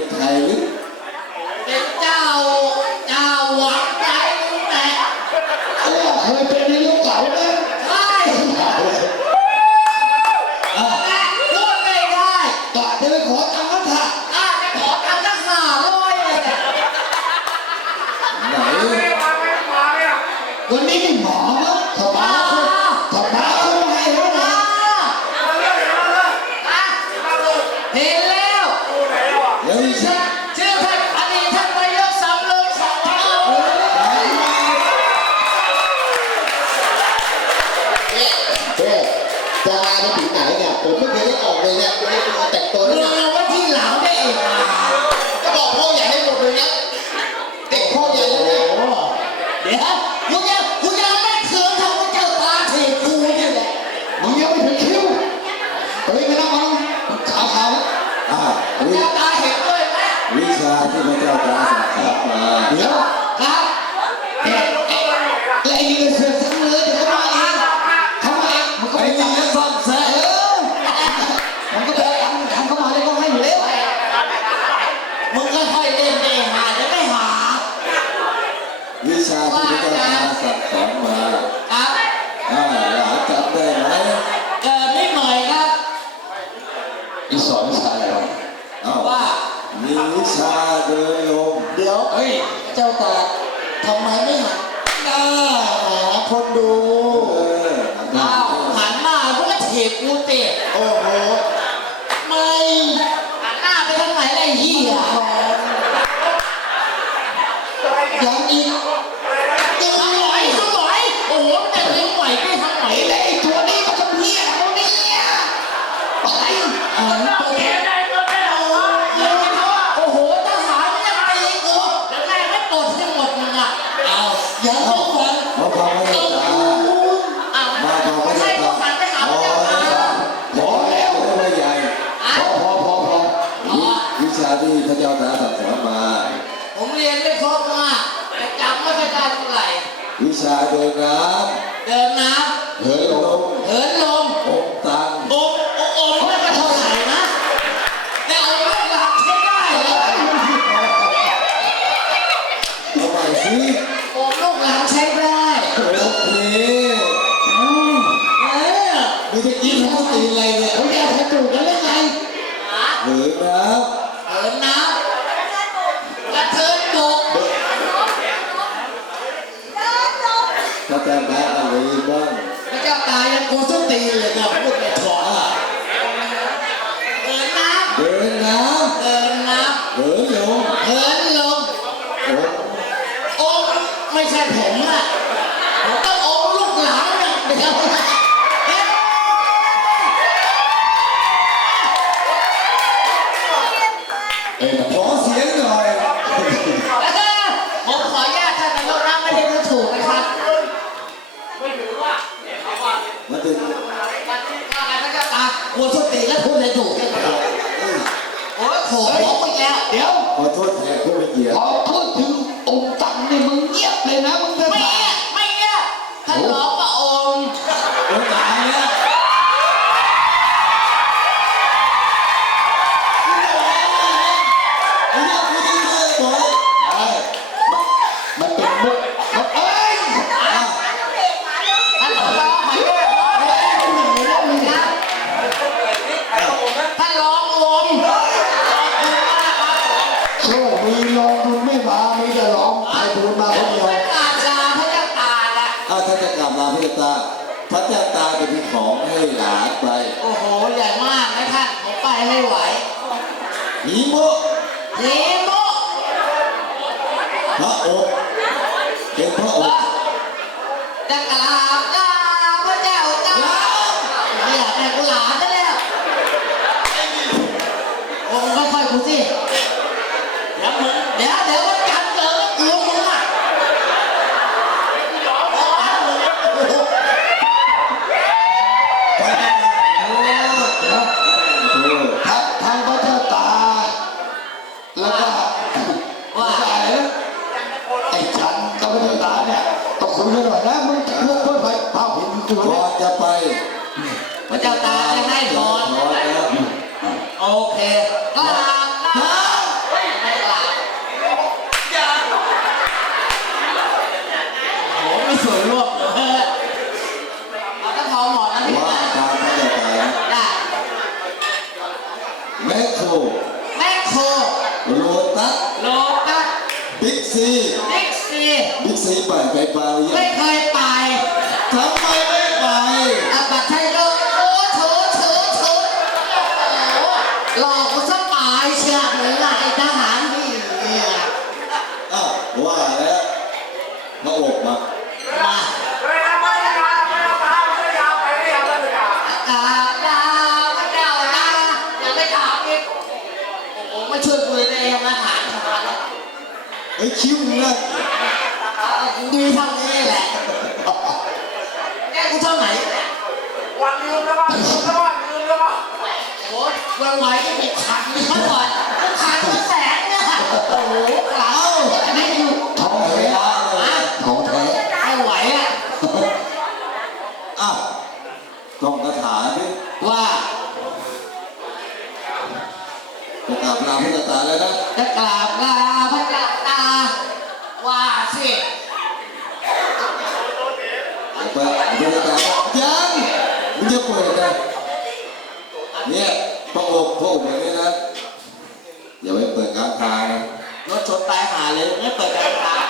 เป็นใครเป็นเจ้าเจ้าหวังใจนี่แหละเออเคยเป็นนายกเก่านะใช่แต่พูดไม่ได้กะจะไปขอตังค์เขาเถอะอาจจะขอทำตั้งห้าร้อยเลยเนี่ยไหนวันนี้ จะมาไปถึงไหนเนี่ยผมไม่เคยได้ออกเลยเนี่ยไม่ได้มาแต่งตัวรเนี่ยอว่าที่หลังได้เองอะก็บอกพ่อใหญ่ให้หมดเลยนะเด็กพ่อใหญ่แล้วเนี่ยเดี๋ยวกูยังกูยังไม่เคืองทำพระเจ้าตาเทกูนี่แหละมึงยังไม่ถึงคิวเฮ้ยไม่ต้องมาขาวขาวอ่าวิเจ้าตาเห็นด้วยไหมวิชาที่พระเจ้าตรัสสั่งมาเดี๋ยวครับไอ้นี่ก็เสือกทั้งเลยเดี๋ยวเขามาเองเขา เล่นเองหาจะไม่หาวิชาที่พระเจ้าตรัสสั่งสอนมาครับอ่าหลานจำได้ไหมเกิดนิดหน่อยครับอีสอนวิชาอะไรวะอ้าวว่ามีวิชาเดินลมเดี๋ยวเฮ้ยเจ้าตาทำไมไม่หันหน้าหาคนดูเอออ้าวหันหน้าพวกก็เทกูเตะโอ้โหไม่หันหน้าไปทางไหนล่ะไอ้เหี้ย ยังอีกยังทางไหนทางไหนโอ้โหมันจะเลี้ยงไหวไปทางไหนไอ้เลย นน้เดินน้ำเหินลมำเหินลมองตังโอมโอโอมไม่ก็เท่าไหร่นะแต่โอมลูกหลานใช้ได้เลยเอาใหม่สิโอมลูกหลานใช้ได้โอเคเออไม่ได้กินข้าวตีนอะไรเนี่ยเขาแยกกระดูกกันได้ไงหาเหินน้เหินน้ำกระเทินบกำถ้าแต่แม่อะไร บ้างพระเจ้าตายยังโกนส้นตีนเลยนะพูดไม่ถอนอะเหินน้เดินน้ำเหินน้ำเหินลมำเหินลมโอ้โอมไม่ใช่ผมอะผมต้องโอมลูกหลานเนี่ยไม่ใช่เฮ้ย เอ้ยขอเสียงหน่อย ผมขออนุญาตท่านนายกนะไม่ได้ดูถูกนะครับ มาถึง วันที่ว่าไงพระเจ้า ตากลัวส้นตีนแล้วพูดอะไรถูกเนี่ยโอ้ยโขกหัวไปแล้วเดี๋ยวขอโทษแทนผู้ไม่เกียรติ พอพูดถึงองค์ตังนี่มึงเงียบเลยนะมึงจะไม่ถามเงี้ยไม่เงี้ยท่านร้องว่าโอม กลับลาพระเจ้าตาพระเจ้าตาจะมีของให้หลานไป โอ้โห ใหญ่มากนะท่านผมไปไม่ไหวหิโมะเฮโมพระอบเป็นพระอบ ฉันกับพระเจ้าตาเนี่ยต้องคุยกันหน่อยนะมึงเรื่องเพื่อนไปพาผิดกูก่อยนจะไปพระเจ้าตาจะให้พรขอแล้วโอเคกราบลาไม่กราบโอ้ไม่สวยรวบเลยเอาถ้าทองหมอนนะพี่ว่านะตามพระเจ้าตาได้แมคโคร แมคโคร โลตัส โลตัส บิ๊กซี บิ๊กซี บิ๊ก ซีไแกกูเท่าไหนโอ้ยวันไหวก็หกขันเมื่อก่อนกูขันมาแสนเนี่ยโอ้โหกล่าวไม่อยู่ทองแท้อะของแท้ไม่ไหวอะอ้าวต้องคาถาดิว่าจะกราบลาพระเจ้าตาแล้วนะจะกราบลาพระเจ้าตาว่าสิ ไปพระเจ้าตายัง มึงจะเปิดนะเนี่ยพระอบพระอบอย่างนี้นะอย่าไปเปิดกลางทางนะรถชนตายหาเลยไม่เปิดกางทาง